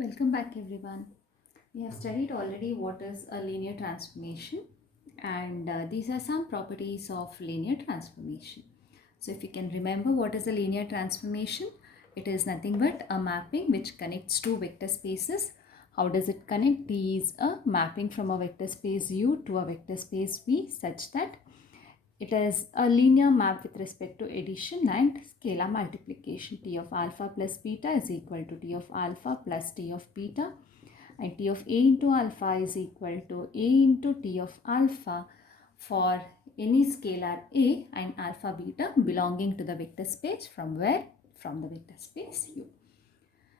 Welcome back everyone. We have studied already what is a linear transformation and these are some properties of linear transformation. So if you can remember what is a linear transformation, it is nothing but a mapping which connects two vector spaces. How does it connect? T is a mapping from a vector space U to a vector space V such that it is a linear map with respect to addition and scalar multiplication. T of alpha plus beta is equal to T of alpha plus T of beta, and T of A into alpha is equal to A into T of alpha for any scalar A and alpha beta belonging to the vector space from where? From the vector space U.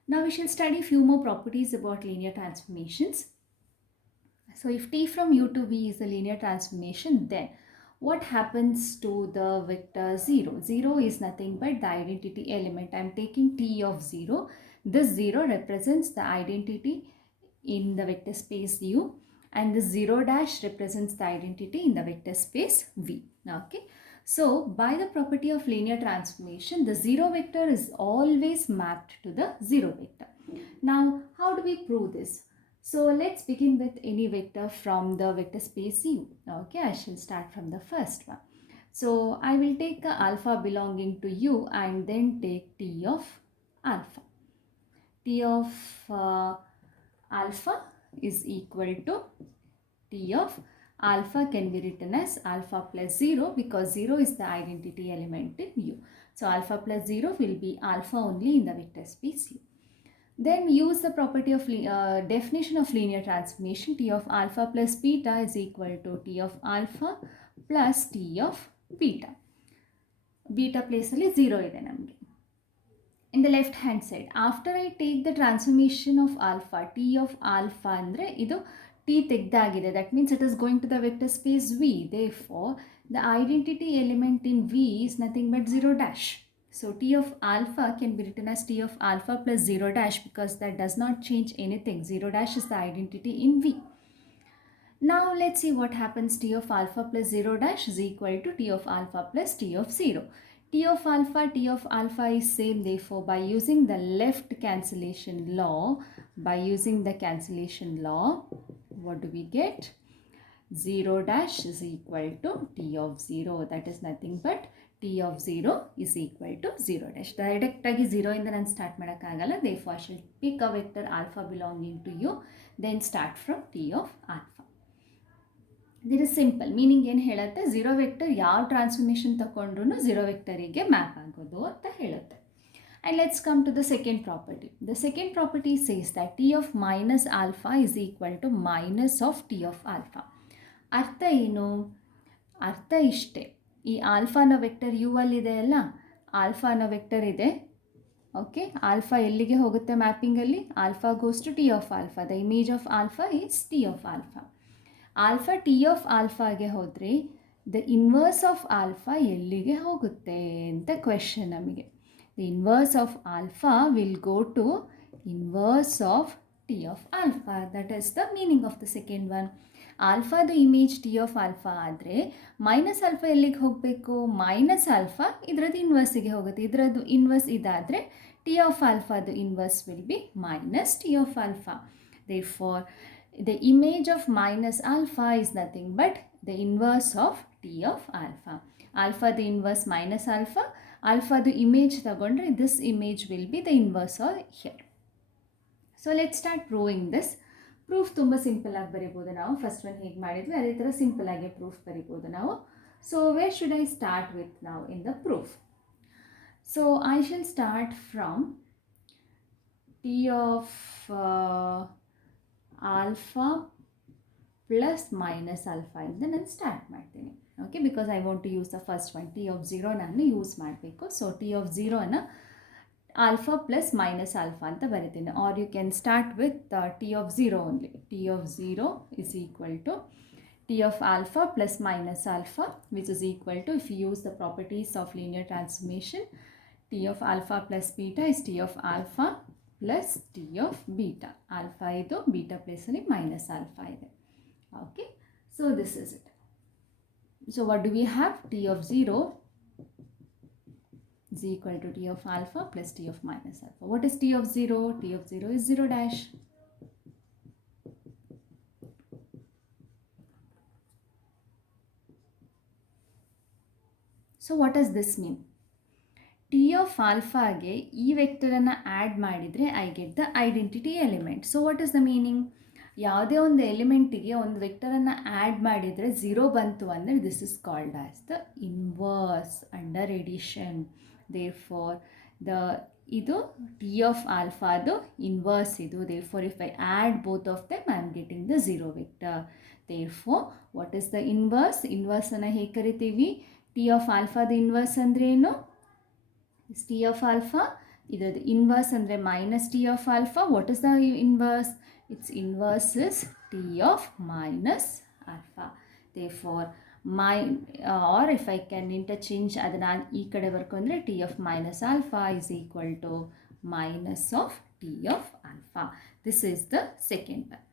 Now we shall study few more properties about linear transformations. So if T from U to V is a linear transformation, then what happens to the vector 0? 0 is nothing but the identity element. I am taking T of 0. This 0 represents the identity in the vector space U, and the 0 dash represents the identity in the vector space V. Okay. So by the property of linear transformation, the 0 vector is always mapped to the 0 vector. Now how do we prove this? So let's begin with any vector from the vector space U. Okay, I shall start from the first one. So I will take a alpha belonging to U and then take T of alpha. T of alpha is equal to T of alpha can be written as alpha plus 0 because 0 is the identity element in U. So alpha plus 0 will be alpha only in the vector space U. Then use the property of definition of linear transformation. T of alpha plus beta is equal to T of alpha plus T of beta. Beta place ಅಲ್ಲಿ 0 ಇದೆ ನಮಗೆ. In the left hand side, after I take the transformation of alpha, T of alpha andre idu T ತೆಗ್ದಾಗಿದೆ. That means it is going to the vector space V. Therefore, the identity element in V is nothing but 0 dash. So T of alpha can be written as T of alpha plus 0 dash because that does not change anything. 0 dash is the identity in V. Now let's see what happens. T of alpha plus 0 dash is equal to T of alpha plus T of 0. T of alpha is same. Therefore, by using the left cancellation law, what do we get? 0 dash is equal to T of 0. That is nothing but T of 0 is equal to 0 dash. Direct agi 0 ಇಂದ ನಾನು start ಮಾಡಕ್ಕಾಗಲ್ಲ. Therefore, I shall pick a vector alpha belonging to U, then start from T of alpha. This is simple. Meaning ಏನು ಹೇಳುತ್ತೆ? 0 ವೆಕ್ಟರ್ ಯಾವ ಟ್ರಾನ್ಸ್ಫಾರ್ಮೇಷನ್ ತಗೊಂಡ್ರೂ 0 ವೆಕ್ಟರಿಗೆ ಮ್ಯಾಪ್ ಆಗೋದು ಅಂತ ಹೇಳುತ್ತೆ. And let's come to the second property. The second property says that T of minus alpha is equal to minus of T of alpha. ಅರ್ಥ ಏನು? ಅರ್ಥ ಇಷ್ಟೇ. ಈ ಆಲ್ಫಾ ಅನ್ನೋ ವೆಕ್ಟರ್ ಯು ಅಲ್ಲಿದೆ ಅಲ್ಲ, ಆಲ್ಫಾ ಅನ್ನೋ ವೆಕ್ಟರ್ ಇದೆ. ಓಕೆ, ಆಲ್ಫಾ ಎಲ್ಲಿಗೆ ಹೋಗುತ್ತೆ ಮ್ಯಾಪಿಂಗಲ್ಲಿ? Alpha goes to T of alpha. The image of alpha is T of alpha. Alpha T of ಆಲ್ಫಾಗೆ ಹೋದರೆ ದ ಇನ್ವರ್ಸ್ ಆಫ್ ಆಲ್ಫಾ ಎಲ್ಲಿಗೆ ಹೋಗುತ್ತೆ ಅಂತ ಕ್ವೆಶನ್ ನಮಗೆ. The inverse of alpha will go to inverse of T of alpha. That is the meaning of the second one. ಆಲ್ಫಾದು image T of alpha ಆದರೆ minus alpha ಎಲ್ಲಿಗೆ ಹೋಗಬೇಕು? Minus alpha ಇದರದ್ದು ಇನ್ವರ್ಸಿಗೆ ಹೋಗುತ್ತೆ. ಇದರದ್ದು ಇನ್ವರ್ಸ್ ಇದಾದರೆ ಟಿ ಆಫ್ ಆಲ್ಫಾದು inverse will be minus T of alpha. Therefore, the image of minus alpha is nothing but the inverse of T of alpha. Alpha the inverse minus alpha. Alpha the image ತಗೊಂಡ್ರೆ this image will be the inverse of here. So let's start proving this. Proof ತುಂಬ ಸಿಂಪಲ್ ಆಗಿ ಬರಿಬೋದು ನಾವು. First one ಹೇಗೆ ಮಾಡಿದ್ವಿ ಅದೇ ಥರ ಸಿಂಪಲ್ ಆಗಿ ಪ್ರೂಫ್ ಬರಿಬೋದು ನಾವು. So where should I start with now in the proof? So I shall start from T of alpha plus minus alpha ಇಂದ ನಾನು ಸ್ಟಾರ್ಟ್ ಮಾಡ್ತೀನಿ. Okay, because I want to use the first one. T of 0 ನಾನು use ಮಾಡಬೇಕು. So T of 0ನ alpha plus minus alpha ಅಂತ ಬರಿತೀನಿ. Or you can start with T of 0 only. T of 0 is equal to T of alpha plus minus alpha which is equal to, if you use the properties of linear transformation, T of alpha plus beta is T of alpha plus T of beta. Alpha ಇದು, ಬೀಟಾ ಪ್ಲೇಸಲ್ಲಿ minus alpha ಇದೆ. Okay, so this is it. So what do we have? T of 0, is equal to t of alpha plus t of minus alpha. What is t of 0? T of 0 is 0 dash. So what does this mean? t of alpha ಗೆ ಈ ವೆಕ್ಟರನ್ನು ಆ್ಯಡ್ ಮಾಡಿದರೆ I get the identity element. So what is the meaning? ಯಾವುದೇ ಒಂದು ಎಲಿಮೆಂಟಿಗೆ ಒಂದು ವೆಕ್ಟರನ್ನು ಆ್ಯಡ್ ಮಾಡಿದರೆ 0 ಬಂತು ಅಂದರೆ this is called as the inverse under addition. Therefore ಇದು ಟಿ ಆಫ್ ಆಲ್ಫಾದು ಇನ್ವರ್ಸ್ ಇದು. Therefore if I add both of them I am getting the 0 vector. Therefore what is the inverse? ಇನ್ವರ್ಸನ್ನು ಹೇಗೆ ಕರಿತೀವಿ? T of ಆಲ್ಫಾದ inverse ಅಂದರೆ ಏನು? T of alpha. ಇದರದ್ದು ಇನ್ವರ್ಸ್ ಅಂದರೆ minus T of alpha. What is the inverse? It's inverse is T of minus alpha. Therefore or if I can interchange ಅದನ್ನು ಈ ಕಡೆ ಬರ್ಕೊಂಡ್ರೆ T of minus alpha is equal to minus of T of alpha. This is the second one.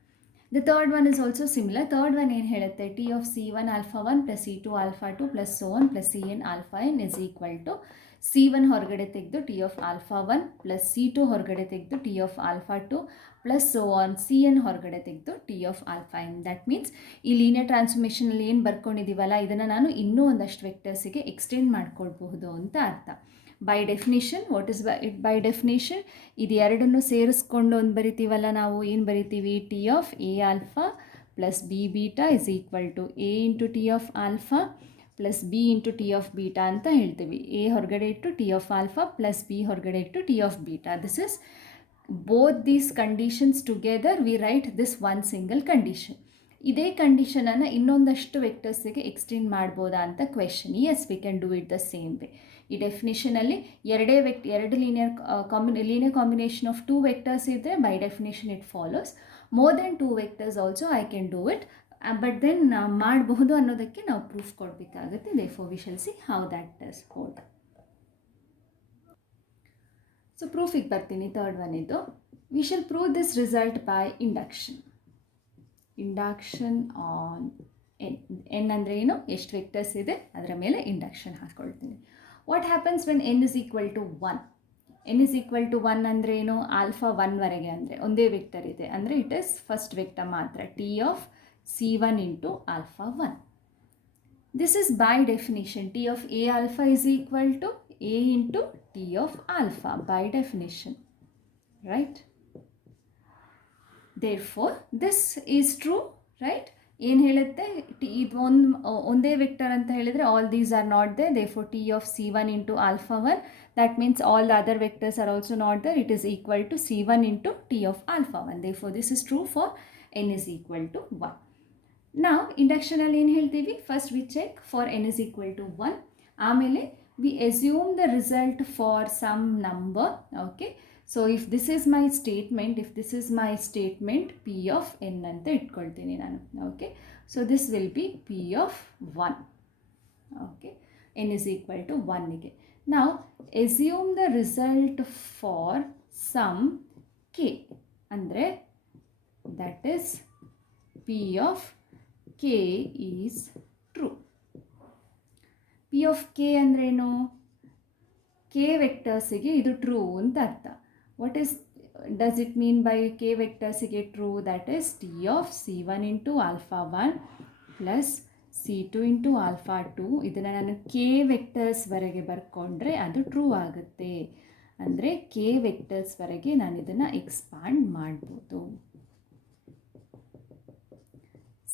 The third one is also similar. Third one ಏನು ಹೇಳುತ್ತೆ? T of C1 alpha 1 plus C2 alpha 2 plus so on plus Cn alpha n is equal to C1 ಹೊರಗಡೆ ತೆಗೆದು T of alpha 1 plus C2 ಹೊರಗಡೆ ತೆಗೆದು T of alpha 2 plus so on Cn ಹೊರಗಡೆ ತೆಗೆದು T of alpha n. That means ಈ ಲೀನಿಯರ್ ಟ್ರಾನ್ಸ್ಫಾರ್ಮೇಷನಲ್ಲಿ ಏನು ಬರ್ಕೊಂಡಿದ್ದೀವಲ್ಲ ಇದನ್ನು ನಾನು ಇನ್ನೂ ಒಂದಷ್ಟು ವೆಕ್ಟರ್ಸಿಗೆ ಎಕ್ಸ್ಟೆಂಡ್ ಮಾಡ್ಕೊಳ್ಬಹುದು ಅಂತ ಅರ್ಥ. By definition what is by definition? ಇದು ಎರಡನ್ನು ಸೇರಿಸ್ಕೊಂಡು ಒಂದು ಬರಿತೀವಲ್ಲ ನಾವು, ಏನು ಬರಿತೀವಿ? T of a alpha plus b beta is equal to a into T of alpha plus b into T of beta ಅಂತ ಹೇಳ್ತೀವಿ. ಎ ಹೊರಗಡೆ ಇಟ್ಟು T of alpha plus b ಹೊರಗಡೆ ಇಟ್ಟು T of beta. This is both these conditions together we write this one single condition. ಇದೇ ಕಂಡೀಷನನ್ನು ಇನ್ನೊಂದಷ್ಟು ವೆಕ್ಟರ್ಸಿಗೆ ಎಕ್ಸ್ಟೆಂಡ್ ಮಾಡ್ಬೋದಾ ಅಂತ question. Yes, we can do it the same way. ಈ ಡೆಫಿನೇಷನಲ್ಲಿ ಎರಡು ಲೀನಿಯರ್ ಕಾಂಬಿನೇಷನ್ ಆಫ್ 2 ವೆಕ್ಟರ್ಸ್ ಇದ್ದರೆ by definition it follows. More than 2 vectors also I can do it. But then ಮಾಡಬಹುದು ಅನ್ನೋದಕ್ಕೆ ನಾವು ಪ್ರೂಫ್ ಕೊಡಬೇಕಾಗುತ್ತೆ. Therefore we shall see how that does hold. So ಪ್ರೂಫಿಗೆ ಬರ್ತೀನಿ. ಥರ್ಡ್ ಒನ್ ಇದು. We shall prove this result by induction. Induction on n. N ಅಂದರೆ ಏನು? ಎಷ್ಟು ವೆಕ್ಟರ್ಸ್ ಇದೆ ಅದರ ಮೇಲೆ ಇಂಡಕ್ಷನ್ ಹಾಕ್ಕೊಳ್ತೀನಿ. What happens when n is equal to 1? N is equal to 1 ಅಂದರೆ ಏನು? ಆಲ್ಫಾ 1ವರೆಗೆ ಅಂದರೆ ಒಂದೇ ವೆಕ್ಟರ್ ಇದೆ ಅಂದರೆ ಇಟ್ ಇಸ್ ಫಸ್ಟ್ ವೆಕ್ಟರ್ ಮಾತ್ರ. T of C1 into alpha 1. This is by definition. T of a alpha is equal to a into T of alpha by definition, right? Therefore, this is true, right? ಏನು ಹೇಳುತ್ತೆ? ಇದು ಒಂದೇ vector ಅಂತ ಹೇಳಿದರೆ all these are not there. Therefore T of C1 into alpha 1, that means all the other vectors are also not there. It is equal to C1 into T of alpha 1. Therefore this is true for n is equal to 1. ನಾವು ಇಂಡಕ್ಷನಲ್ಲಿ ಏನು ಹೇಳ್ತೀವಿ? First we check for n is equal to 1. ಆಮೇಲೆ we assume the result for some number. Okay, so if this is my statement P of N ಅಂತ ಇಟ್ಕೊಳ್ತೀನಿ ನಾನು. Okay, so this will be P of 1. Okay, N is equal to 1ಗೆ ನಾವು assume the result for some K ಅಂದರೆ that is P of K is true. P of K ಅಂದ್ರೇನು? K ವೆಕ್ಟರ್ಸಿಗೆ ಇದು true ಅಂತ ಅರ್ಥ. What is does it mean by K ವೆಕ್ಟರ್ಸಿಗೆ true? That is T of C1 into alpha 1 plus C2 into alpha 2. ಇದನ್ನು ನಾನು ಕೆ ವೆಕ್ಟರ್ಸ್ವರೆಗೆ ಬರ್ಕೊಂಡ್ರೆ ಅದು ಟ್ರೂ ಆಗುತ್ತೆ. ಅಂದರೆ ಕೆ ವೆಕ್ಟರ್ಸ್ವರೆಗೆ ನಾನು ಇದನ್ನು ಎಕ್ಸ್ಪಾಂಡ್ ಮಾಡ್ಬೋದು.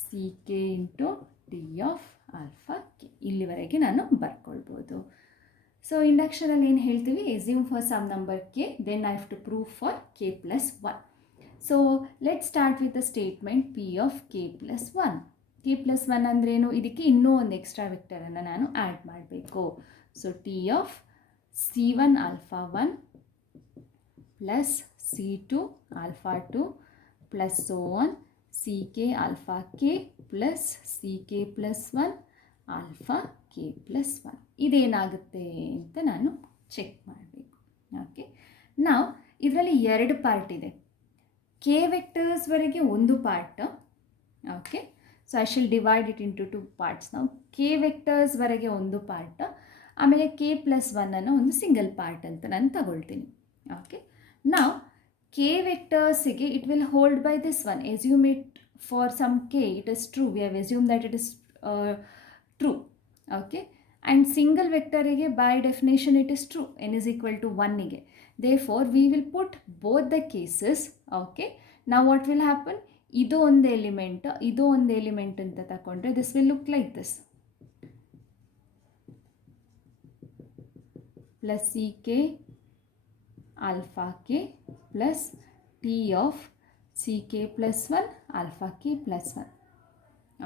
C k into T of alpha k ಇಲ್ಲಿವರೆಗೆ ನಾನು ಬರ್ಕೊಳ್ಬೋದು. ಸೊ ಇಂಡಕ್ಷನಲ್ಲಿ ಏನು ಹೇಳ್ತೀವಿ? Assume for some number k, then I have to prove for k plus 1. So let start with the statement P of k plus 1. K plus 1 ಅಂದ್ರೇನು? ಇದಕ್ಕೆ ಇನ್ನೂ ಒಂದು ಎಕ್ಸ್ಟ್ರಾ ವೆಕ್ಟರನ್ನು ನಾನು ಆ್ಯಡ್ ಮಾಡಬೇಕು. So T of C1 alpha 1 plus C2 alpha 2 plus so on C K alpha K plus C K plus 1 alpha K plus 1. ಇದೇನಾಗುತ್ತೆ ಅಂತ ನಾನು ಚೆಕ್ ಮಾಡಬೇಕು. ಓಕೆ, ನಾವು ಇದರಲ್ಲಿ 2 ಪಾರ್ಟ್ ಇದೆ. ಕೆ ವೆಕ್ಟರ್ಸ್ವರೆಗೆ ಒಂದು part. Okay, so I shall divide it into 2 parts. ನಾವು ಕೆ ವೆಕ್ಟರ್ಸ್ವರೆಗೆ ಒಂದು ಪಾರ್ಟ್, ಆಮೇಲೆ ಕೆ ಪ್ಲಸ್ ಒನ್ನನ್ನು ಒಂದು ಸಿಂಗಲ್ ಪಾರ್ಟ್ ಅಂತ ನಾನು ತಗೊಳ್ತೀನಿ. ಓಕೆ, ನಾವು ಕೆ ವೆಕ್ಟರ್ಸಿಗೆ it will hold by this one. Assume it for some K it is true. We have assume that it is true. Okay, and single ವೆಕ್ಟರಿಗೆ by definition it is true. n is equal to 1ಗೆ. therefore we will put both the cases. okay, now what will happen, ಇದು ಒಂದು ಎಲಿಮೆಂಟ್ ಇದು ಒಂದು ಎಲಿಮೆಂಟ್ ಅಂತ ತಗೊಂಡ್ರೆ this will look like this, plus ck alpha k plus t of ck plus 1 alpha k plus 1.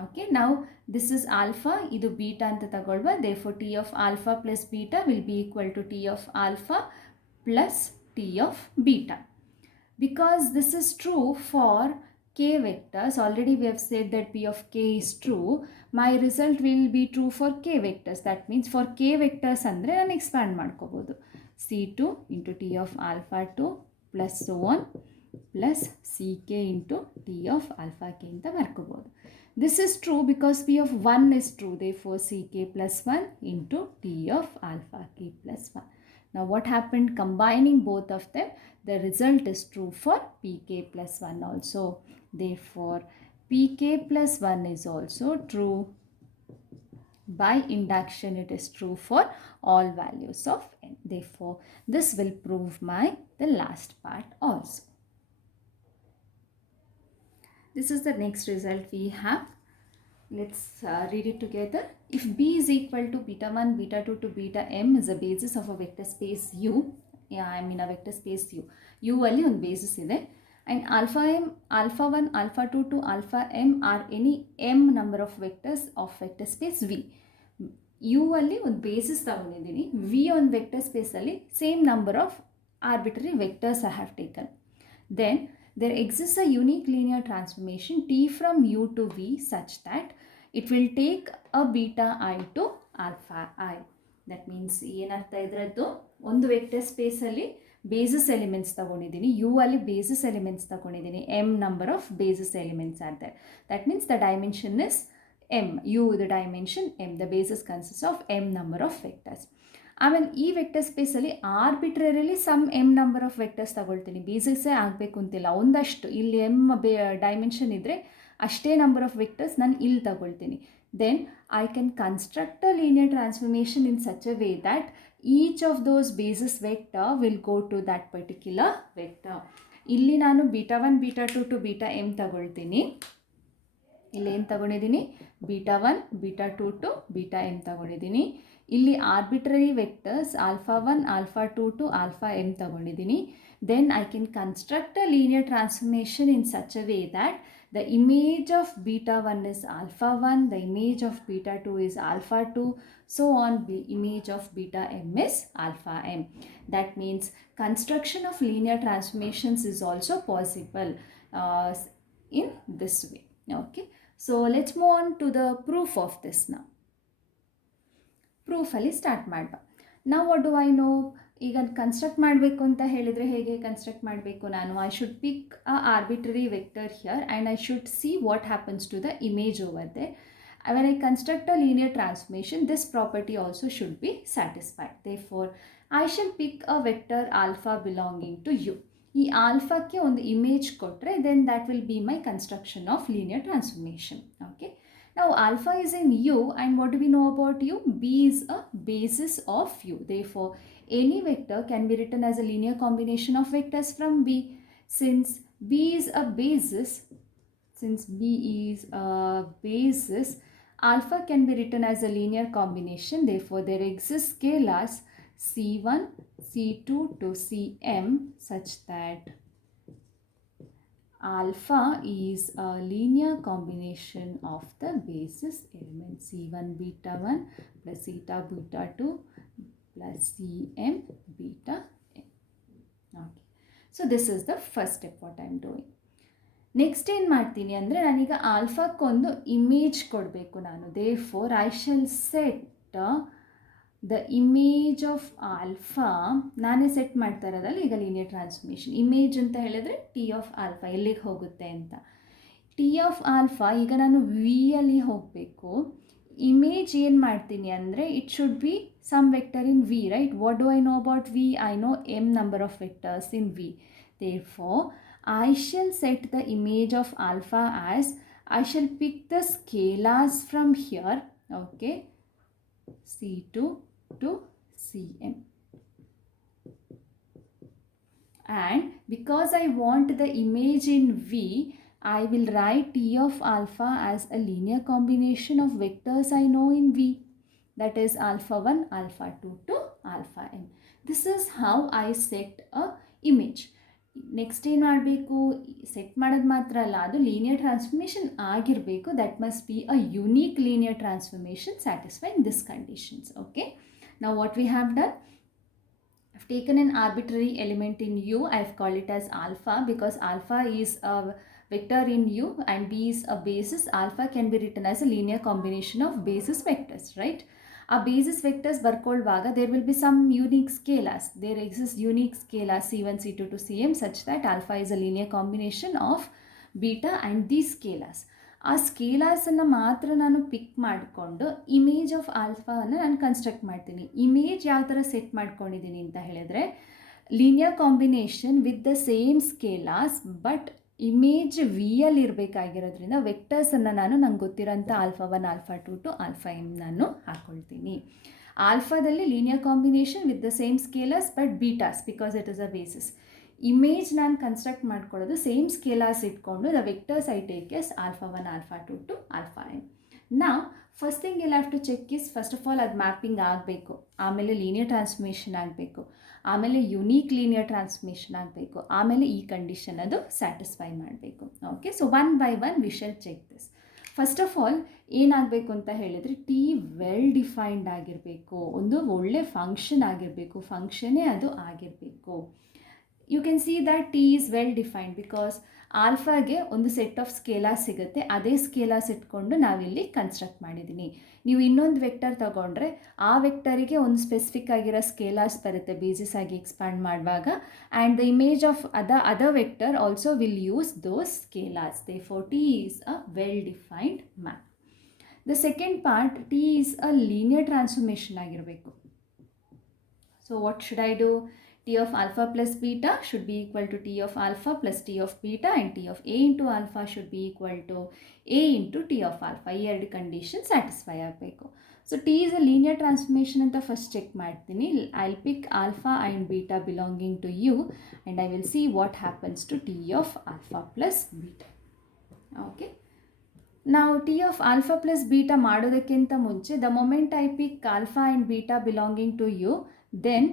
okay, now this is alpha, idu beta anta tagolba. therefore t of alpha plus beta will be equal to t of alpha plus t of beta. Because this is true for k vectors, already we have said that p of k is true, my result will be true for k vectors. that means for k vectors andre ನಾನು expand ಮಾಡ್ಕೋಬಹುದು. c2 into t of alpha 2 plus so on plus ck into t of alpha k ಅಂತ ಬರ್ಕೋಬಹುದು. This is true because p of 1 is true. therefore ck plus 1 into t of alpha k plus 1. Now what happened, combining both of them, the result is true for pk plus 1 also. therefore pk plus 1 is also true. By induction it is true for all values of n. therefore this will prove the last part also. This is the next result we have. Let's read it together. If b is equal to beta 1 beta 2 to beta m is a basis of a vector space u. I mean a vector space u. u ಅಲ್ಲಿ ಒಂದು basis ಇದೆ, and alpha m, alpha 1, alpha 2 to alpha m are any m number of vectors of vector space v. u ಅಲ್ಲಿ ಒಂದು basis ತಗೊಂಡಿದ್ದೀನಿ, v ಒಂದು vector space ಅಲ್ಲಿ same number of arbitrary vectors I have taken. then there exists a unique linear transformation t from u to v such that it will take a beta I to alpha I. that means ಏನರ್ಥ ಇದರದ್ದು, ಒಂದು ವೆಕ್ಟರ್ ಸ್ಪೇಸಲ್ಲಿ basis elements ತಗೊಂಡಿದ್ದೀನಿ, ಯು ಅಲ್ಲಿ basis elements ತಗೊಂಡಿದ್ದೀನಿ, m number of basis elements are there. that means the dimension is m, u the dimension m, the basis consists of m number of vectors. ಆಮೇಲೆ ಈ vector ಸ್ಪೇಸಲ್ಲಿ arbitrarily some M number of vectors ತಗೊಳ್ತೀನಿ, ಬೇಸಿಸೇ ಆಗಬೇಕು ಅಂತಿಲ್ಲ, ಒಂದಷ್ಟು ಇಲ್ಲಿ M dimension ಇದ್ದರೆ ಅಷ್ಟೇ ನಂಬರ್ ಆಫ್ ವೆಕ್ಟರ್ಸ್ ನಾನು ಇಲ್ಲಿ ತಗೊಳ್ತೀನಿ. Then I can construct a linear transformation in such a way that each of those basis vector will go to that particular vector. ಇಲ್ಲಿ ನಾನು beta 1 beta 2 to beta M ತಗೊಳ್ತೀನಿ, ಇಲ್ಲಿ ಏನು ತಗೊಂಡಿದ್ದೀನಿ, beta 1 beta 2 to beta M ತಗೊಂಡಿದ್ದೀನಿ. ಇಲ್ಲಿ arbitrary vectors alpha 1 alpha 2 to alpha M ತಗೊಂಡಿದ್ದೀನಿ. Then I can construct a linear transformation in such a way that the image of beta 1 is alpha 1, the image of beta 2 is alpha 2, so on, the image of beta m is alpha m. that means construction of linear transformations is also possible in this way. okay, so let's move on to the proof of this now. proof ಅಲ್ಲಿ start ಮಾಡುವ. now what do I know, ಈಗ construct ಮಾಡಬೇಕು ಅಂತ ಹೇಳಿದರೆ ಹೇಗೆ construct ಮಾಡಬೇಕು, ನಾನು I should pick a arbitrary vector here and I should see what happens to the image over there. when I construct a linear transformation, this property also should be satisfied. therefore I shall pick a vector alpha belonging to u. ಈ ಆಲ್ಫಾಕ್ಕೆ ಒಂದು ಇಮೇಜ್ ಕೊಟ್ಟರೆ then that will be my construction of linear transformation. okay, now alpha is in u, and what do we know about u? b is a basis of u. therefore any vector can be written as a linear combination of vectors from b. since b is a basis, alpha can be written as a linear combination. therefore there exist scalars c1 c2 to cm such that alpha is a linear combination of the basis elements c1 beta 1 plus zeta beta 2 plus cm beta m. okay, so this is the first step what I am doing. Next ಏನು ಮಾಡ್ತೀನಿ ಅಂದರೆ ನಾನೀಗ ಆಲ್ಫಾಕ್ಕೊಂದು ಇಮೇಜ್ ಕೊಡಬೇಕು ನಾನು. therefore I shall set the image of alpha, ನಾನೇ ಸೆಟ್ ಮಾಡ್ತಾ ಇರೋದಲ್ಲ ಈಗ ಲೀನಿಯರ್ ಟ್ರಾನ್ಸ್ಫಾರ್ಮೇಷನ್. ಇಮೇಜ್ ಅಂತ ಹೇಳಿದ್ರೆ ಟಿ ಆಫ್ ಆಲ್ಫಾ ಎಲ್ಲಿಗೆ ಹೋಗುತ್ತೆ ಅಂತ. ಟಿ ಆಫ್ ಆಲ್ಫಾ ಈಗ ನಾನು ವಿ ಅಲ್ಲಿ ಹೋಗಬೇಕು. ಇಮೇಜ್ ಏನು ಮಾಡ್ತೀನಿ ಅಂದರೆ it should be some vector in V, right? What do I know about V? I know m number of vectors in v. Therefore, I shall set the image of alpha as, I shall pick the scalars from here, okay, C2 to Cm. And because I want the image in V, I will write T of alpha as a linear combination of vectors I know in V. That is alpha 1, alpha 2 to alpha m. This is how I set a image. Next ಏನು ಮಾಡಬೇಕು? Set ಮಾಡೋದು ಮಾತ್ರ ಅಲ್ಲ, ಅದು linear transformation ಆಗಿರಬೇಕು. That must be a unique linear transformation satisfying this conditions. Okay, now what we have done? I've taken an arbitrary element in U. I've called it as alpha because alpha is a vector in U and B is a basis. Alpha can be written as a linear combination of basis vectors, right? A basis vectors barkolvaga, there will be some unique scalars. There exist unique scalars C1, C2 to Cm such that alpha is a linear combination of beta and these scalars. ಆ ಸ್ಕೇಲಾರ್ಸನ್ನು ಮಾತ್ರ ನಾನು ಪಿಕ್ ಮಾಡಿಕೊಂಡು image of ಆಲ್ಫಾವನ್ನು ನಾನು ಕನ್ಸ್ಟ್ರಕ್ಟ್ ಮಾಡ್ತೀನಿ. ಇಮೇಜ್ ಯಾವ ಥರ ಸೆಟ್ ಮಾಡ್ಕೊಂಡಿದ್ದೀನಿ ಅಂತ ಹೇಳಿದ್ರೆ, linear combination with the same scalars, but image ವಿಯಲ್ಲಿ ಇರಬೇಕಾಗಿರೋದ್ರಿಂದ ವೆಕ್ಟರ್ಸನ್ನು ನಂಗೆ ಗೊತ್ತಿರೋಂಥ alpha 1, alpha 2 to alpha m ನಾನು ಹಾಕ್ಕೊಳ್ತೀನಿ. ಆಲ್ಫಾದಲ್ಲಿ linear combination with the same scalars but betas because it is a basis. Image ನಾನು ಕನ್ಸ್ಟ್ರಕ್ಟ್ ಮಾಡ್ಕೊಳ್ಳೋದು ಸೇಮ್ ಸ್ಕೇಲಾರ್ಸ್ ಇಟ್ಕೊಂಡು the vectors I take as alpha 1, alpha 2 to alpha m. ನಾವು first thing you have to check is, first of all ಅದು ಮ್ಯಾಪಿಂಗ್ ಆಗಬೇಕು, ಆಮೇಲೆ linear transformation ಆಗಬೇಕು, ಆಮೇಲೆ unique linear transformation ಆಗಬೇಕು, ಆಮೇಲೆ ಈ ಕಂಡೀಷನ್ ಅದು ಸ್ಯಾಟಿಸ್ಫೈ ಮಾಡಬೇಕು. Okay, so one by one we shall check this. First of all ಏನಾಗಬೇಕು ಅಂತ ಹೇಳಿದರೆ, ಟಿ ವೆಲ್ ಡಿಫೈನ್ಡ್ ಆಗಿರಬೇಕು, ಒಂದು ಒಳ್ಳೆ ಫಂಕ್ಷನ್ ಆಗಿರಬೇಕು, ಫಂಕ್ಷನ್ನೇ ಅದು ಆಗಿರಬೇಕು. You can see that T is well defined because ಆಲ್ಫಾಗೆ ಒಂದು ಸೆಟ್ ಆಫ್ ಸ್ಕೇಲಾರ್ಸ್ ಸಿಗುತ್ತೆ, ಅದೇ ಸ್ಕೇಲಾರ್ಸ್ ಇಟ್ಕೊಂಡು ನಾವಿಲ್ಲಿ ಕನ್ಸ್ಟ್ರಕ್ಟ್ ಮಾಡಿದ್ದೀನಿ. ನೀವು ಇನ್ನೊಂದು ವೆಕ್ಟರ್ ತಗೊಂಡ್ರೆ ಆ ವೆಕ್ಟರಿಗೆ ಒಂದು ಸ್ಪೆಸಿಫಿಕ್ ಆಗಿರೋ ಸ್ಕೇಲಾರ್ಸ್ ಬರುತ್ತೆ ಬೇಸಿಸ್ ಆಗಿ ಎಕ್ಸ್ಪ್ಯಾಂಡ್ ಮಾಡುವಾಗ, and the image of other vector also will use those scalars. Therefore T is a well defined map. The second part, T is a linear transformation ಆಗಿರಬೇಕು. So what should I do? T of alpha plus beta should be equal to T of alpha plus T of beta, and T of A into alpha should be equal to A into T of alpha. ಈ ಎರಡು condition satisfy ಆಗಬೇಕು. So T is a linear transformation ಅಂತ first check ಮಾಡ್ತೀನಿ. I'll pick alpha and beta belonging to U and I will see what happens to T of alpha plus beta. Okay. Now T of alpha plus beta ಮಾಡೋದಕ್ಕಿಂತ ಮುಂಚೆ, the moment I pick alpha and beta belonging to U, then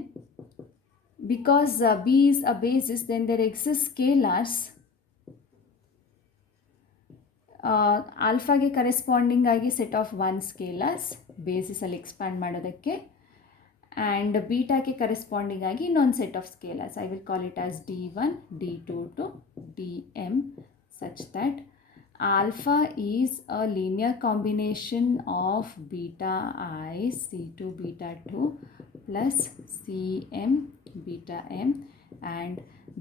because B is a basis, then there exists scalars ಆಲ್ಫಾಗೆ corresponding ಆಗಿ set of 1 scalars ಬೇಸಿಸಲ್ಲಿ expand ಮಾಡೋದಕ್ಕೆ, and ಬೀಟಾಗೆ corresponding ಆಗಿ ಇನ್ನೊಂದು set of scalars. I will call it as D1, D2 to Dm such that alpha is a linear combination of beta I C2 beta 2 plus Cm beta m, and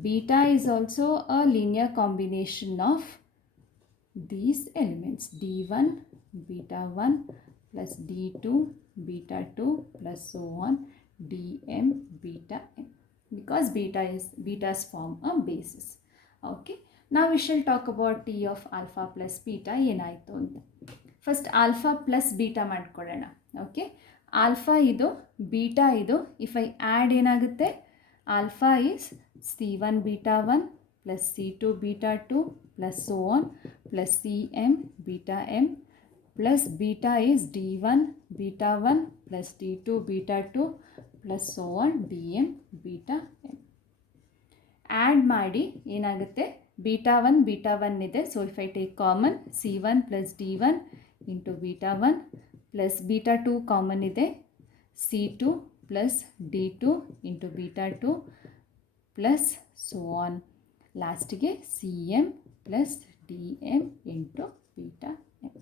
beta is also a linear combination of these elements D1 beta 1 plus D2 beta 2 plus so on Dm beta m, because betas form a basis. Okay, now we shall talk about T of alpha plus beta. ಏನಾಯಿತು ಅಂತ first alpha plus beta ಮಾಡ್ಕೊಳ್ಳೋಣ. Okay, alpha ಇದು, ಬೀಟಾ ಇದು. If I add ಏನಾಗುತ್ತೆ, alpha is C1 beta 1 plus C2 beta 2 plus so on plus Cm beta m plus beta is D1 beta 1 plus D2 beta 2 plus so on Dm beta m. Add ಮಾಡಿ ಏನಾಗುತ್ತೆ, beta 1 ಇದೆ. So if I take common C1 plus D1 into beta 1 plus beta 2 ಕಾಮನ್ ಇದೆ, C2 plus D2 into beta 2 plus so on. ಲಾಸ್ಟಿಗೆ Cm plus Dm into beta m.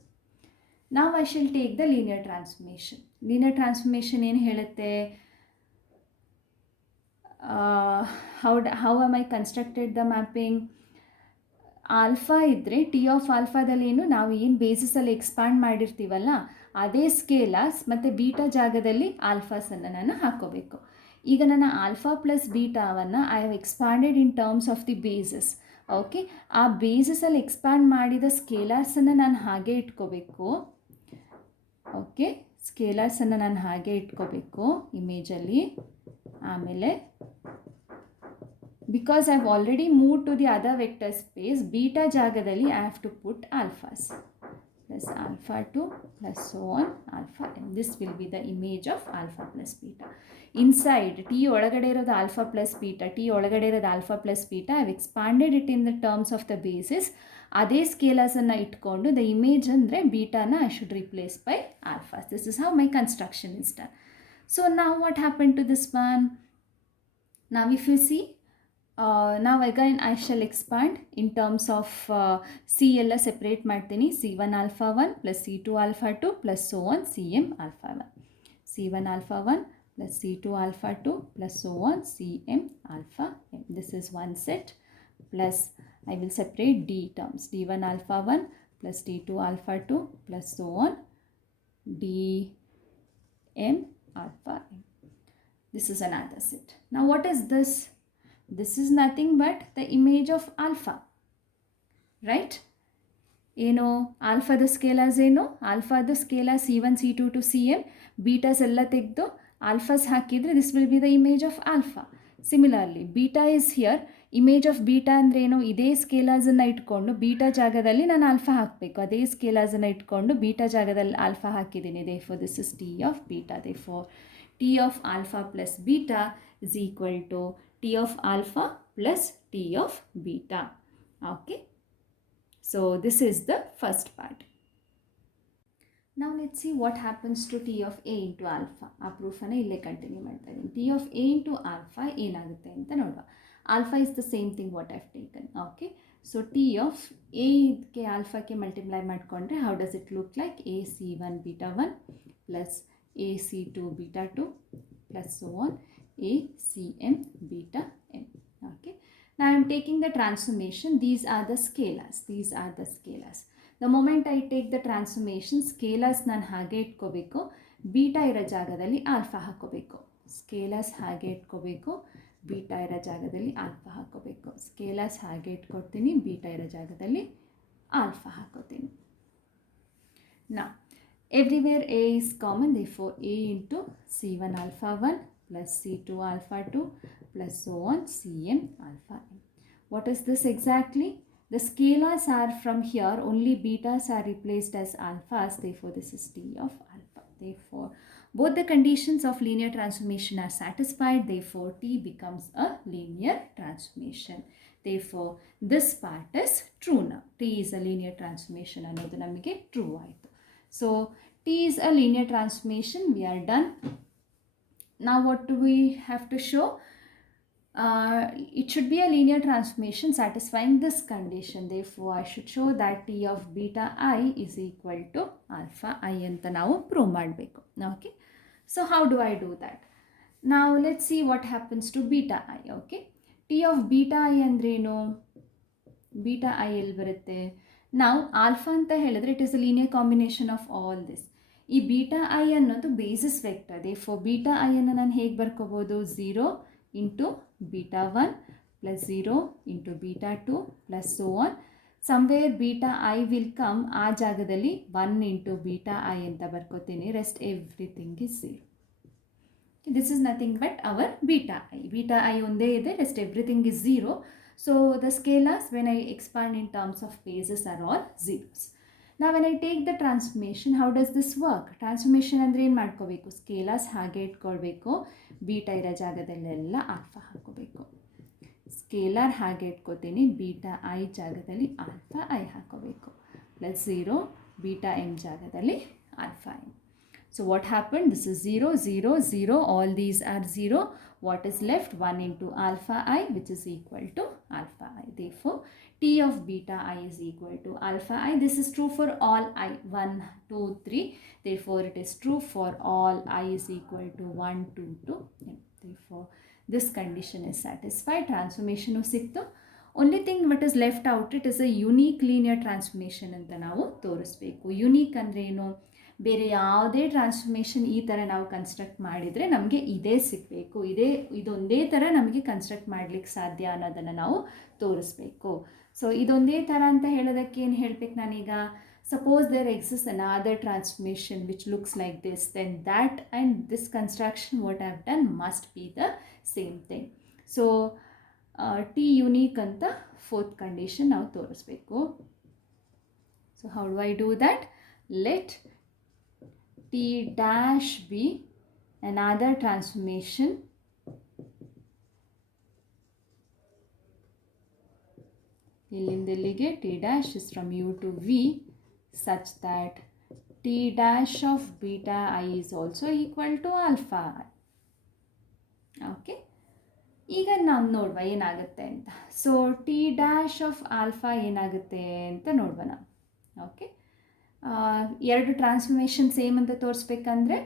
Now I shall take the linear transformation. Linear transformation ಏನು ಹೇಳುತ್ತೆ? How am I constructed the mapping? Alpha ಇದ್ದರೆ T of ಆಲ್ಫಾದಲ್ಲಿ ನಾವು ಏನು ಬೇಸಿಸಲ್ಲಿ ಎಕ್ಸ್ಪ್ಯಾಂಡ್ ಮಾಡಿರ್ತೀವಲ್ಲ ಅದೇ ಸ್ಕೇಲಾಸ್ ಮತ್ತು ಬೀಟಾ ಜಾಗದಲ್ಲಿ ಆಲ್ಫಾಸನ್ನು ನಾನು ಹಾಕ್ಕೋಬೇಕು. ಈಗ ನನ್ನ ಆಲ್ಫಾ ಪ್ಲಸ್ ಬೀಟಾವನ್ನು I have expanded in terms of the bases. Okay, ಆ ಬೇಸಸಲ್ಲಿ ಎಕ್ಸ್ಪ್ಯಾಂಡ್ ಮಾಡಿದ ಸ್ಕೇಲಾರ್ಸನ್ನು ನಾನು ಹಾಗೆ ಇಟ್ಕೋಬೇಕು. ಓಕೆ, ಸ್ಕೇಲಾರ್ಸನ್ನು ನಾನು ಹಾಗೆ ಇಟ್ಕೋಬೇಕು ಇಮೇಜಲ್ಲಿ. ಆಮೇಲೆ because I have already move to the other vector space, beta ಜಾಗದಲ್ಲಿ I have to put alphas plus alpha 2 plus so on alpha m. This will be the image of alpha plus beta. Inside t ಒಳಗಡೆ ಇರೋದು alpha plus beta, t ಒಳಗಡೆ ಇರೋದು alpha plus beta, I have expanded it in the terms of the basis. ಅದೇ ಸ್ಕೇಲರ್ಸನ್ನು ಇಟ್ಕೊಂಡು the image ಅಂದರೆ ಬೀಟಾನ I should replace by alphas. This is how my construction is done. So now what happened to this one? Now if you see, now again I shall expand in terms of C ಎಲ್ಲ separate ಮಾಡ್ತೀನಿ. C1 alpha 1 plus C2 alpha 2 plus so on Cm alpha 1. C1 alpha 1 plus C2 alpha 2 plus so on Cm alpha m. This is one set, plus I will separate D terms. D1 alpha 1 plus D2 alpha 2 plus so on Dm alpha m. This is another set. Now what is this? This is nothing but the image of alpha, right? ಏನು ಆಲ್ಫಾದ scalars ಏನು? ಆಲ್ಫಾದ scalar C1 C2 to Cm, betas ಎಲ್ಲ ತೆಗೆದು alphas ಹಾಕಿದರೆ this will be the image of alpha. Similarly beta is here, image of beta ಅಂದರೆ ಏನು? ಇದೇ ಸ್ಕೇಲಾರ್ಸನ್ನು ಇಟ್ಕೊಂಡು ಬೀಟಾ ಜಾಗದಲ್ಲಿ ನಾನು ಆಲ್ಫಾ ಹಾಕಬೇಕು. ಅದೇ ಸ್ಕೇಲಾರ್ಸನ್ನು ಇಟ್ಕೊಂಡು ಬೀಟಾ ಜಾಗದಲ್ಲಿ ಆಲ್ಫಾ ಹಾಕಿದ್ದೀನಿ. Therefore this is T of beta. Therefore T of alpha plus beta is equal to T of alpha plus T of beta. Okay, so this is the first part. Now let's see what happens to T of A into alpha. ಆ ಪ್ರೂಫನ್ನು ಇಲ್ಲೇ ಕಂಟಿನ್ಯೂ ಮಾಡ್ತಾ ಇದ್ದೀನಿ. T of A into alpha ಏನಾಗುತ್ತೆ ಅಂತ ನೋಡುವ. Alpha is the same thing what I have taken. Okay, so T of A ಗೆ ಆಲ್ಫಾಕ್ಕೆ ಮಲ್ಟಿಪ್ಲೈ ಮಾಡಿಕೊಂಡ್ರೆ how does it look like? A C1 beta 1 plus A C2 beta 2 plus so on A Cm beta m. Okay, now I am taking the transformation. These are the scalars. These are the scalars. The moment I take the transformation, scalars ನಾನು ಹಾಗೆ ಇಟ್ಕೋಬೇಕು, ಬೀಟಾ ಇರೋ ಜಾಗದಲ್ಲಿ ಆಲ್ಫಾ ಹಾಕೋಬೇಕು. ಸ್ಕೇಲರ್ಸ್ ಹಾಗೆ ಇಟ್ಕೋಬೇಕು, ಬೀಟಾ ಇರೋ ಜಾಗದಲ್ಲಿ ಆಲ್ಫಾ ಹಾಕೋಬೇಕು. ಸ್ಕೇಲರ್ಸ್ ಹಾಗೆ ಇಟ್ಕೊಡ್ತೀನಿ, ಬೀಟಾ ಇರೋ ಜಾಗದಲ್ಲಿ ಆಲ್ಫಾ ಹಾಕೋತೀನಿ. Now everywhere A is common, therefore A into C1 alpha 1 plus C2 alpha 2 plus so on Cm alpha m. What is this exactly? The scalars are from here, only betas are replaced as alphas, therefore this is T of alpha. Therefore both the conditions of linear transformation are satisfied, therefore T becomes a linear transformation. Therefore this part is true now. T is a linear transformation ಅನ್ನೋದು ನಮಗೆ true ಆಯಿತು. So T is a linear transformation. We are done. Now what do we have to show? It should be a linear transformation satisfying this condition. Therefore I should show that T of beta I is equal to alpha I ಅಂತ ನಾವು ಪ್ರೂವ್ ಮಾಡಬೇಕು. Okay, so how do I do that? Now let's see what happens to beta I. Okay, T of beta I ಅಂದ್ರೇನು? beta I ಎಲ್ಲಿ ಬರುತ್ತೆ? ನಾವು alpha ಅಂತ ಹೇಳಿದ್ರೆ it is a linear combination of all this. ಈ beta I ಅನ್ನೋದು basis vector. Therefore beta I ಅನ್ನು ನಾನು ಹೇಗೆ ಬರ್ಕೋಬೋದು? 0 into beta 1 plus 0 into beta 2 plus so on. Somewhere beta I will come, ಆ ಜಾಗದಲ್ಲಿ 1 ಇಂಟು ಬೀಟಾ ಐ ಅಂತ ಬರ್ಕೋತೀನಿ. Rest everything is 0. This is nothing but our beta I. Beta I ಒಂದೇ ಇದೆ, rest everything is 0. So the scalars when I expand in terms of bases are all zeros. Now when I take the transformation, how does this work? Transformation ಅಂದರೆ ಏನು ಮಾಡ್ಕೋಬೇಕು? ಸ್ಕೇಲಾರ್ಸ್ ಹಾಗೆ ಇಟ್ಕೊಳ್ಬೇಕು, ಬೀಟಾ ಇರೋ ಜಾಗದಲ್ಲೆಲ್ಲ ಆಲ್ಫಾ ಹಾಕೋಬೇಕು. ಸ್ಕೇಲಾರ್ ಹಾಗೆ ಇಟ್ಕೋತೀನಿ, ಬೀಟಾ ಐ ಜಾಗದಲ್ಲಿ ಆಲ್ಫಾ ಐ ಹಾಕೋಬೇಕು. ಪ್ಲಸ್ 0 ಬೀಟಾ ಎಮ್ ಜಾಗದಲ್ಲಿ alpha M. So what happened? This is 0, 0, 0. All these are 0. What is left? 1 into alpha I, which is equal to alpha I. Therefore, T of beta I is equal to alpha I. This is true for all I. 1, 2, 3. Therefore, it is true for all I is equal to 1, 2 to n. Therefore, this condition is satisfied. Transformation siktu. Only thing what is left out, it is a unique linear transformation ಅಂತ ನಾವು ತೋರಿಸಬೇಕು. ಯುನೀಕ್ ಅಂದರೆ ಏನು? ಬೇರೆ ಯಾವುದೇ ಟ್ರಾನ್ಸ್ಫಾರ್ಮೇಷನ್ ಈ ಥರ ನಾವು ಕನ್ಸ್ಟ್ರಕ್ಟ್ ಮಾಡಿದರೆ ನಮಗೆ ಇದೇ ಸಿಗಬೇಕು, ಇದೊಂದೇ ಥರ ನಮಗೆ ಕನ್ಸ್ಟ್ರಕ್ಟ್ ಮಾಡಲಿಕ್ಕೆ ಸಾಧ್ಯ ಅನ್ನೋದನ್ನು ನಾವು ತೋರಿಸ್ಬೇಕು. ಸೊ ಇದೊಂದೇ ಥರ ಅಂತ ಹೇಳೋದಕ್ಕೆ ಏನು ಹೇಳಬೇಕು ನಾನೀಗ, suppose there exists another transformation which looks like this, then that and this construction what I have done must be the same thing. So T unique ಅಂತ fourth condition ನಾವು ತೋರಿಸ್ಬೇಕು. So how do I do that? Let T dash be another transformation ಇಲ್ಲಿಂದ ಇಲ್ಲಿಗೆ T dash is from U to V such that T dash of beta I is also equal to alpha I. Okay, ಈಗ ನಾವು ನೋಡುವ ಏನಾಗುತ್ತೆ ಅಂತ. So T dash of alpha ಏನಾಗುತ್ತೆ ಅಂತ ನೋಡುವ ನಾವು. ಓಕೆ, ಎರಡು ಟ್ರಾನ್ಸ್ಫಾರ್ಮೇಷನ್ ಸೇಮ್ ಅಂತ ತೋರಿಸ್ಬೇಕಂದ್ರೆ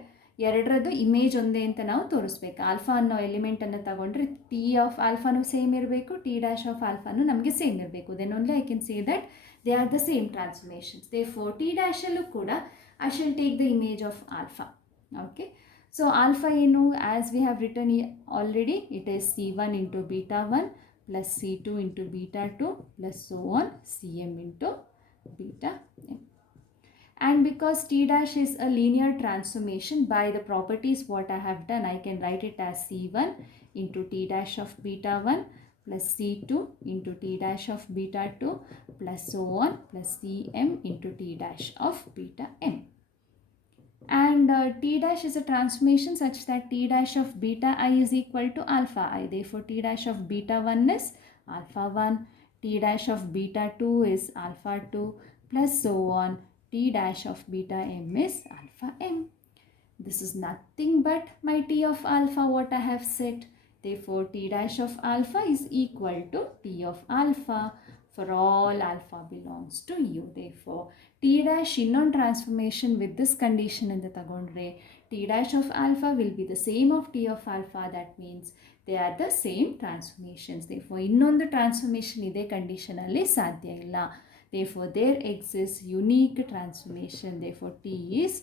ಎರಡರದ್ದು ಇಮೇಜ್ ಒಂದೇ ಅಂತ ನಾವು ತೋರಿಸ್ಬೇಕು. ಆಲ್ಫಾ ಅನ್ನೋ ಎಲಿಮೆಂಟನ್ನು ತಗೊಂಡ್ರೆ ಟಿ ಆಫ್ ಆಲ್ಫಾನು ಸೇಮ್ ಇರಬೇಕು, ಟಿ ಡ್ಯಾಶ್ ಆಫ್ ಆಲ್ಫಾನು ನಮಗೆ ಸೇಮ್ ಇರಬೇಕು. Then only I can say that they are the same transformations. Therefore T ಡ್ಯಾಶಲ್ಲೂ ಕೂಡ I shall take the image of alpha. Okay, so alpha ಏನು, as we have return already, it is C1 into beta 1 plus C2 into beta 2 plus so on Cm into beta m. And because T dash is a linear transformation, by the properties what I have done, I can write it as C1 into T dash of beta 1 plus C2 into T dash of beta 2 plus so on plus Cm into T dash of beta m. And T dash is a transformation such that T dash of beta I is equal to alpha I. Therefore, T dash of beta 1 is alpha 1, T dash of beta 2 is alpha 2 plus so on. T dash of beta m is alpha m. This is nothing but my T of alpha what I have set. Therefore, T dash of alpha is equal to T of alpha for all alpha belongs to U. Therefore, T dash ಇನ್ನೊಂದು transformation with this condition ಅಂತ ತಗೊಂಡ್ರೆ T dash of alpha will be the same of T of alpha. That means they are the same transformations. Therefore, ಇನ್ನೊಂದು transformation ಇದೇ ಕಂಡೀಷನಲ್ಲಿ ಸಾಧ್ಯ ಇಲ್ಲ. Therefore, there exists unique transformation. Therefore, T is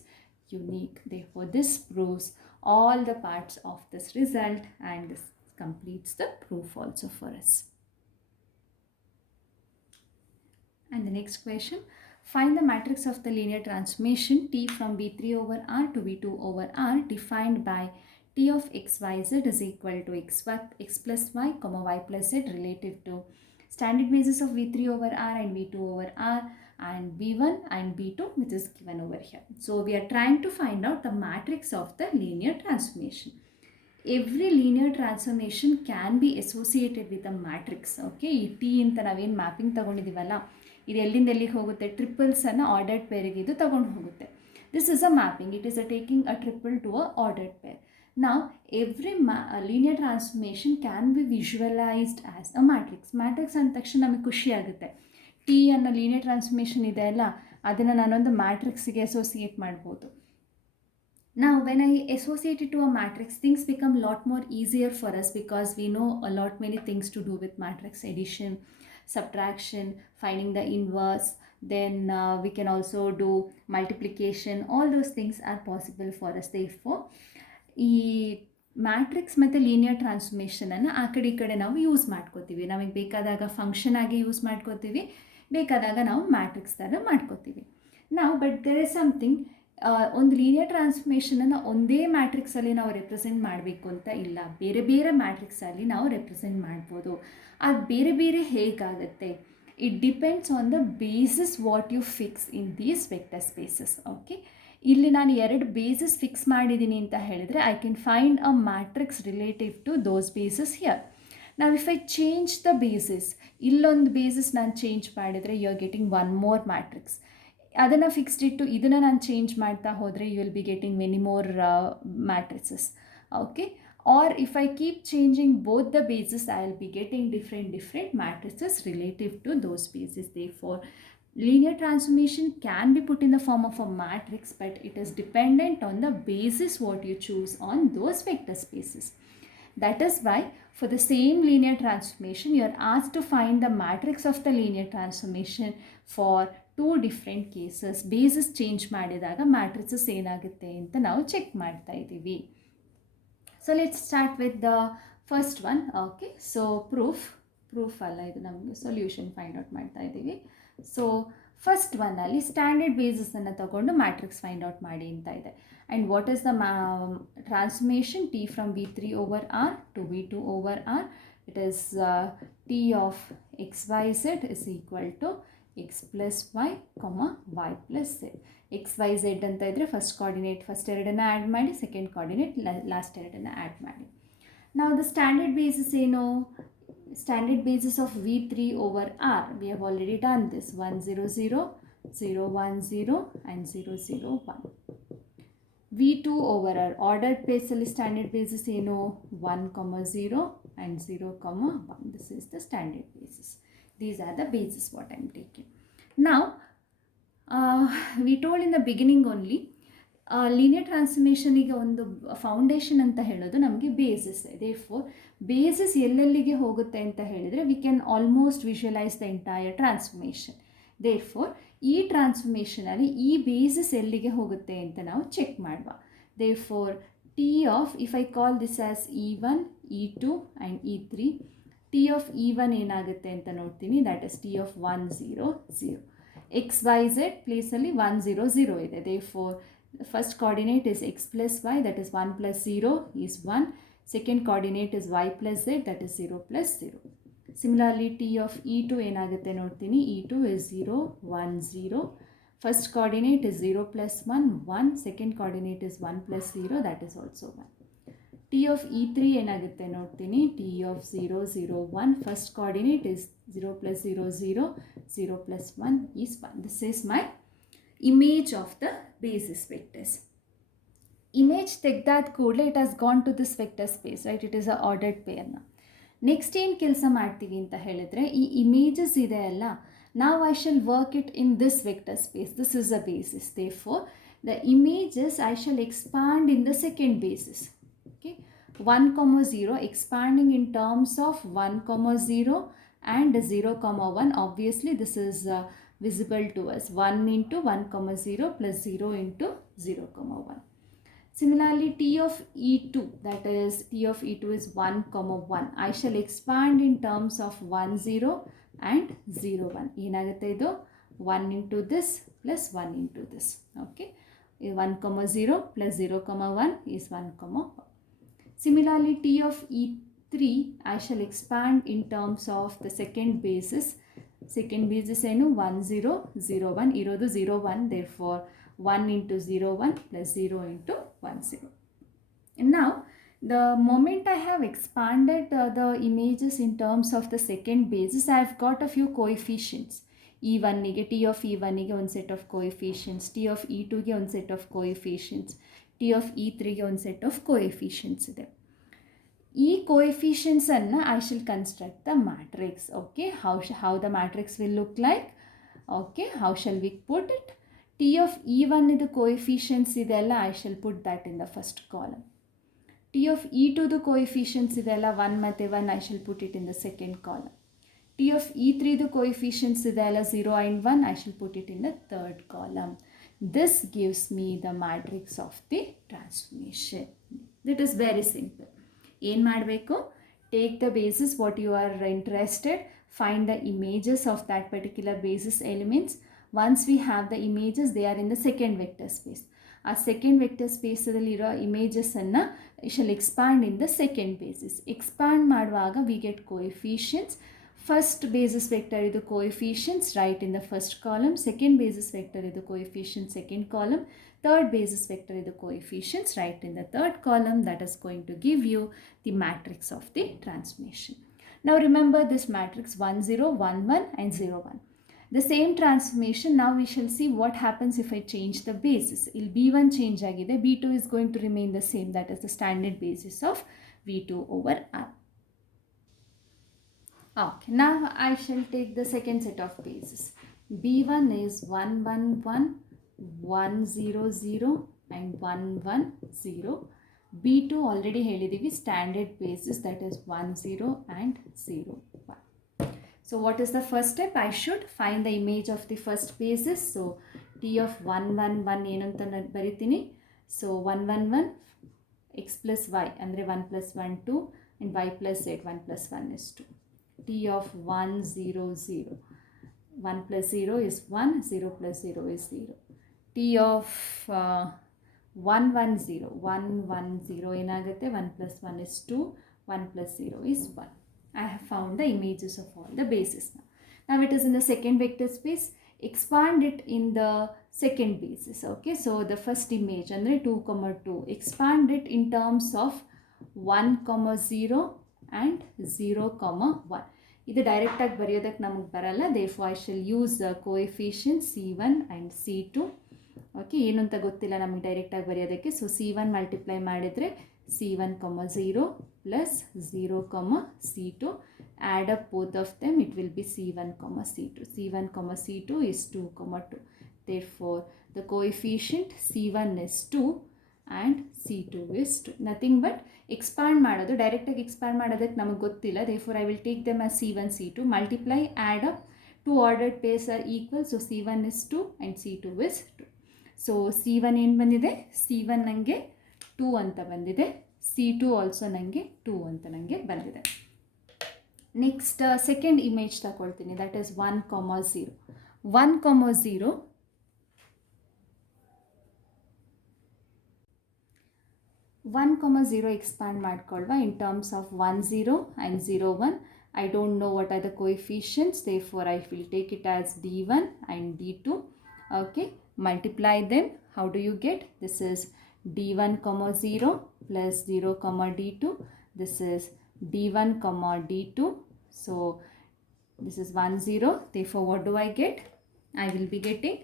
unique. Therefore, this proves all the parts of this result and this completes the proof also for us. And the next question, find the matrix of the linear transformation T from V3 over R to V2 over R defined by T of xyz is equal to x plus y, comma y plus z relative to standard basis of V3 over R and V2 over R and V1 and V2 which is given over here. So we are trying to find out the matrix of the linear transformation. Every linear transformation can be associated with a matrix. Okay, ಈ T ಅಂತ ನಾವೇನು ಮ್ಯಾಪಿಂಗ್ ತಗೊಂಡಿದ್ದೀವಲ್ಲ, ಇದು ಎಲ್ಲಿಂದ ಎಲ್ಲಿಗೆ ಹೋಗುತ್ತೆ, ಟ್ರಿಪಲ್ಸನ್ನು ಆರ್ಡರ್ಡ್ ಪೇರಿಗೆ ಇದು ತಗೊಂಡು ಹೋಗುತ್ತೆ. This is a mapping, it is a taking a triple to a ordered pair. Now, every linear transformation can be visualized as a matrix. Matrix ಅಂದ ತಕ್ಷಣ ನಮಗೆ ಖುಷಿ ಆಗುತ್ತೆ. ಟಿ ಅನ್ನೋ ಲೀನಿಯರ್ ಟ್ರಾನ್ಸ್ಫಾರ್ಮೇಷನ್ ಇದೆ ಅಲ್ಲ, ಅದನ್ನು ನಾನೊಂದು ಮ್ಯಾಟ್ರಿಕ್ಸಿಗೆ ಅಸೋಸಿಯೇಟ್ ಮಾಡ್ಬೋದು. Now, when I associate it to a matrix, things become a lot more easier for us because we know a lot many things to do with matrix: addition, subtraction, finding the inverse. Then we can also do multiplication. All those things are possible for us. Therefore, ಈ ಮ್ಯಾಟ್ರಿಕ್ಸ್ ಮತ್ತು ಲೀನಿಯರ್ ಟ್ರಾನ್ಸ್ಫಾರ್ಮೇಷನನ್ನು ಆ ಕಡೆ ಈ ಕಡೆ ನಾವು ಯೂಸ್ ಮಾಡ್ಕೋತೀವಿ. ನಮಗೆ ಬೇಕಾದಾಗ ಫಂಕ್ಷನ್ ಆಗಿ ಯೂಸ್ ಮಾಡ್ಕೋತೀವಿ, ಬೇಕಾದಾಗ ನಾವು ಮ್ಯಾಟ್ರಿಕ್ಸ್ ಥರ ಮಾಡ್ಕೋತೀವಿ ನಾವು. ಬಟ್ ದೇರ್ ಇಸ್ ಸಮಥಿಂಗ್, ಒಂದು ಲೀನಿಯರ್ ಟ್ರಾನ್ಸ್ಫಾರ್ಮೇಷನನ್ನು ಒಂದೇ ಮ್ಯಾಟ್ರಿಕ್ಸಲ್ಲಿ ನಾವು ರೆಪ್ರೆಸೆಂಟ್ ಮಾಡಬೇಕು ಅಂತ ಇಲ್ಲ, ಬೇರೆ ಬೇರೆ ಮ್ಯಾಟ್ರಿಕ್ಸಲ್ಲಿ ನಾವು ರೆಪ್ರೆಸೆಂಟ್ ಮಾಡ್ಬೋದು. ಅದು ಬೇರೆ ಬೇರೆ ಹೇಗಾಗುತ್ತೆ, it depends on the basis what you fix in these vector spaces. Okay, ಇಲ್ಲಿ ನಾನು ಎರಡು ಬೇಸಿಸ್ ಫಿಕ್ಸ್ ಮಾಡಿದ್ದೀನಿ ಅಂತ ಹೇಳಿದರೆ I can find a matrix relative to those basis here. ನಾವು if I change the basis, ಇಲ್ಲೊಂದು ಬೇಸಿಸ್ ನಾನು change ಮಾಡಿದರೆ you are getting one more matrix. ಅದನ್ನು ಫಿಕ್ಸ್ಡ್ ಇಟ್ಟು ಇದನ್ನು ನಾನು ಚೇಂಜ್ ಮಾಡ್ತಾ ಹೋದರೆ you will be getting many more matrices. Okay, or if I keep changing both the basis I will be getting different matrices relative to those basis. Therefore, linear transformation can be put in the form of a matrix, but it is dependent on the basis what you choose on those vector spaces. That is why for the same linear transformation you are asked to find the matrix of the linear transformation for two different cases. Basis change ಮಾಡಿದಾಗ ಮ್ಯಾಟ್ರಿಸಸ್ ಏನಾಗುತ್ತೆ ಅಂತ ನಾವು ಚೆಕ್ ಮಾಡ್ತಾ ಇದ್ದೀವಿ. So let's start with the first one. Okay, so proof ಅಲ್ಲ, ಇದು ನಮಗೆ solution find out ಮಾಡ್ತಾ ಇದ್ದೀವಿ. ಸೊ ಫಸ್ಟ್ ಒನ್ನಲ್ಲಿ ಸ್ಟ್ಯಾಂಡರ್ಡ್ ಬೇಸಿಸನ್ನು ತಗೊಂಡು ಮ್ಯಾಟ್ರಿಕ್ಸ್ ಫೈಂಡ್ ಔಟ್ ಮಾಡಿ ಅಂತ ಇದೆ. And what is the transformation? T from V3 over R to V2 over R. It is T of XYZ is equal to x plus y, y plus z. x, y, z ಅಂತ ಇದ್ದರೆ first coordinate first ಎರಡನ್ನು ಆ್ಯಡ್ ಮಾಡಿ, second coordinate last ಎರಡನ್ನು ಆ್ಯಡ್ ಮಾಡಿ. ನಾವು the standard basis ಏನು? Standard basis of V3 over R. We have already done this. 1 0 0, 0 1 0 and 0 0 1. V2 over R. Ordered basis standard basis ಏನು? 1 0 and 0 1. This is the standard basis. These are the basis what I am taking. Now we told in the beginning only linear ಟ್ರಾನ್ಸ್ಫರ್ಮೇಷನಿಗೆ ಒಂದು foundation ಅಂತ ಹೇಳೋದು ನಮಗೆ basis. Therefore basis ಎಲ್ಲೆಲ್ಲಿಗೆ ಹೋಗುತ್ತೆ ಅಂತ ಹೇಳಿದರೆ we can almost visualise the entire transformation. Therefore ಈ ಟ್ರಾನ್ಸ್ಫರ್ಮೇಷನಲ್ಲಿ ಈ ಬೇಸಿಸ್ ಎಲ್ಲಿಗೆ ಹೋಗುತ್ತೆ ಅಂತ ನಾವು ಚೆಕ್ ಮಾಡುವ. Therefore T of, if I call this as E1, E2 and E3, T of E1 ಏನಾಗುತ್ತೆ ಅಂತ ನೋಡ್ತೀನಿ. That is T of 1 0 0. XYZ ಪ್ಲೇಸಲ್ಲಿ 1 0 0 ಇದೆ. Therefore the first coordinate is x plus y, that is 1 plus 0 is 1. Second coordinate is y plus z, that is 0 plus 0. Similarly, t of E2 ಏನಾಗುತ್ತೆ ನೋಡ್ತೀನಿ. E2 is 0 1 0. First coordinate is 0 plus 1 1. Second coordinate is 1 plus 0, that is also 1. t of E3 ಏನಾಗುತ್ತೆ ನೋಡ್ತೀನಿ. t of 0 0 1. First coordinate is 0 plus 0 0. 0 plus 1 is 1. This is my image of the basis vectors. Image ತೆಗ್ದಾದ ಕೂಡಲೇ it has gone to this vector space, right? It is a ordered pair. Next ಏನು ಕೆಲಸ ಮಾಡ್ತೀವಿ ಅಂತ ಹೇಳಿದ್ರೆ, ಈ ಇಮೇಜಸ್ ಇದೆ ಅಲ್ಲ, now I shall work it in this vector space. This is a basis. Therefore the images I shall expand in the second basis. Okay, 1 0 expanding in terms of 1 0 and 0 1. Obviously this is visible to us. 1 into 1 0 plus 0 into 0 1. Similarly, t of E2, that is t of E2 is 1 1. I shall expand in terms of 1 0 and 0 1. ಏನಾಗುತ್ತೆ ಇದು? 1 into this plus 1 into this. Okay, 1 0 plus 0 1 is 1 1. Similarly, t of E3 I shall expand in terms of the second basis. Second basis ಏನು? 1 0 0 1 ಇರೋದು 0 1. Therefore 1 into 0 1 plus 0 into 1 0. And now the moment I have expanded the images in terms of the second basis, I have got a few coefficients. E1 ಗೆ, t of E1 ಗೆ ಒಂದು set of coefficients, t of E2 ಗೆ ಒಂದು set of coefficients, t of E3 ಗೆ ಒಂದು set of coefficients ಇದೆ. ಈ ಕೋಎಫಿಷಿಯಂಟ್ಸನ್ನು I shall construct the matrix. Okay, how the matrix will look like? Okay, how shall we put it? T of E1 ಇದು coefficients ಇದೆಲ್ಲ, I shall put that in the first column. T of E2ದು coefficients ಇದೆಲ್ಲ 1 ಮತ್ತು 1, I shall put it in the second column. T of E3ದು coefficients ಇದೆಲ್ಲ 0 and 1, I shall put it in the third column. This gives me the matrix of the transformation. That is very simple. ಏನು ಮಾಡಬೇಕು? Take the basis what you are interested, find the images of that particular basis elements. Once we have the images, they are in the second vector space. ಆ second vector ಸ್ಪೇಸಲ್ಲಿರೋ ಇಮೇಜಸನ್ನು shall expand in the second basis. Expand ಮಾಡುವಾಗ we get coefficients. First basis vector ಇದು coefficients, right in the first column. Second basis vector ಇದು coefficient, second column. Third basis vector is the coefficients, right in the third column. That is going to give you the matrix of the transformation. Now remember this matrix 1 0 1 1 and 0 1. The same transformation, now we shall see what happens if I change the basis. Il B1 change agide, B2 is going to remain the same. That is the standard basis of V2 over R. Okay, now I shall take the second set of bases. B1 is 1 1 1, 1 0 0 and 1 1 0. B2 already ಹೇಳಿದೀವಿ standard basis, that is 1 0 and 0 1. So what is the first step? I should find the image of the first basis. So T of 1 1 1 ಏನು ಅಂತ ಬರಿತೀನಿ. So 1 1 1 x plus y ಅಂದರೆ 1 plus 1 2 and y plus z 1 plus 1 is 2. T of 1 0 0, 1 plus 0 is 1, 0 plus 0 is 0. T of 1 1 0, 1 1 0 ಏನಾಗುತ್ತೆ, 1 plus 1 is 2, 1 plus 0 is 1. I have found the images of all the bases now. Now it is in the second vector space. Expand it in the second basis. Okay, so the first image andre 2 2, expand it in terms of 1 0 and 0 1. ಇದು ಡೈರೆಕ್ಟ್ ಆಗಿ ಬರೆಯೋದಕ್ಕೆ ನಮಗೆ ಬರಲ್ಲ. therefore I shall use the coefficients C1 and C2. Okay, ಏನು ಅಂತ ಗೊತ್ತಿಲ್ಲ ನಮಗೆ ಡೈರೆಕ್ಟಾಗಿ ಬರೆಯೋದಕ್ಕೆ. ಸೊ C1 ಮಲ್ಟಿಪ್ಲೈ ಮಾಡಿದರೆ C1 0 plus 0 C2. Add up both of them, it will be C1 C2. C1 C2 is 2 2. Therefore the coefficient C1 is 2 and C2 is 2. Nothing but expand ಮಾಡೋದು, ಡೈರೆಕ್ಟಾಗಿ ಎಕ್ಸ್ಪ್ಯಾಂಡ್ ಮಾಡೋದಕ್ಕೆ ನಮಗೆ ಗೊತ್ತಿಲ್ಲ. therefore I will take them as C1 C2, multiply, add up, two ordered pairs are equal. So C1 is 2 and C2 is 2. So C1 ಏನು ಬಂದಿದೆ, C1 ನನಗೆ 2 ಅಂತ ಬಂದಿದೆ, C2 ಆಲ್ಸೋ ನನಗೆ 2 ಅಂತ ನನಗೆ ಬಂದಿದೆ. ನೆಕ್ಸ್ಟ್ ಸೆಕೆಂಡ್ ಇಮೇಜ್ ತಗೊಳ್ತೀನಿ, ದಟ್ ಈಸ್ 1 0. 1 0 1 0 ಎಕ್ಸ್ಪ್ಯಾಂಡ್ ಮಾಡ್ಕೊಳ್ವಾ ಇನ್ ಟರ್ಮ್ಸ್ ಆಫ್ 1 0 and 0 1. I don't know what are the coefficients, therefore I will take it as D1 and D2. Okay, multiply them. How do you get? This is D1 0 plus 0 D2. This is D1 D2. So this is 1 0. Therefore what do I get? I will be getting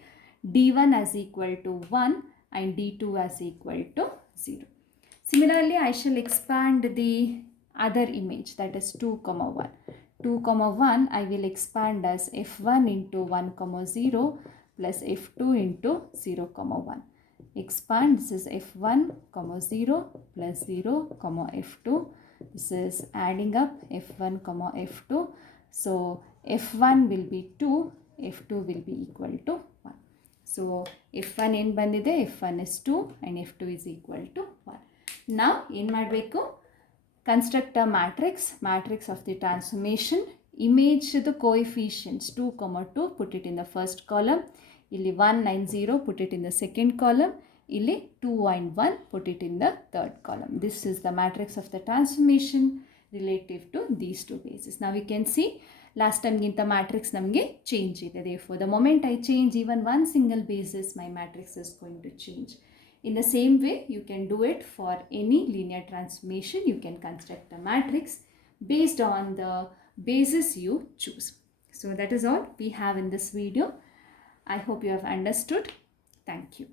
D1 as equal to 1 and D2 as equal to 0. Similarly, I shall expand the other image, that is 2 1. 2 1 I will expand as f1 into 1 0 plus f2 into 0 1. Expand, this is f1 0 plus 0 f2. This is adding up f1 f2. So f1 will be 2, f2 will be equal to 1. So f1 ಏನು ಬಂದಿದೆ, f1 is 2 and f2 is equal to 1. Now ಏನು ಮಾಡಬೇಕು, construct a matrix of the transformation. Image the coefficients 2 2, put it in the first column. Illi 1 and 0, put it in the second column. Illi 2 and 1, put it in the third column. This is the matrix of the transformation relative to these two bases. Now we can see last time ginta matrix namge change ide. Therefore the moment I change even one single basis, my matrix is going to change. In the same way, you can do it for any linear transformation. You can construct a matrix based on the basis you choose. So that is all we have in this video. I hope you have understood. Thank you.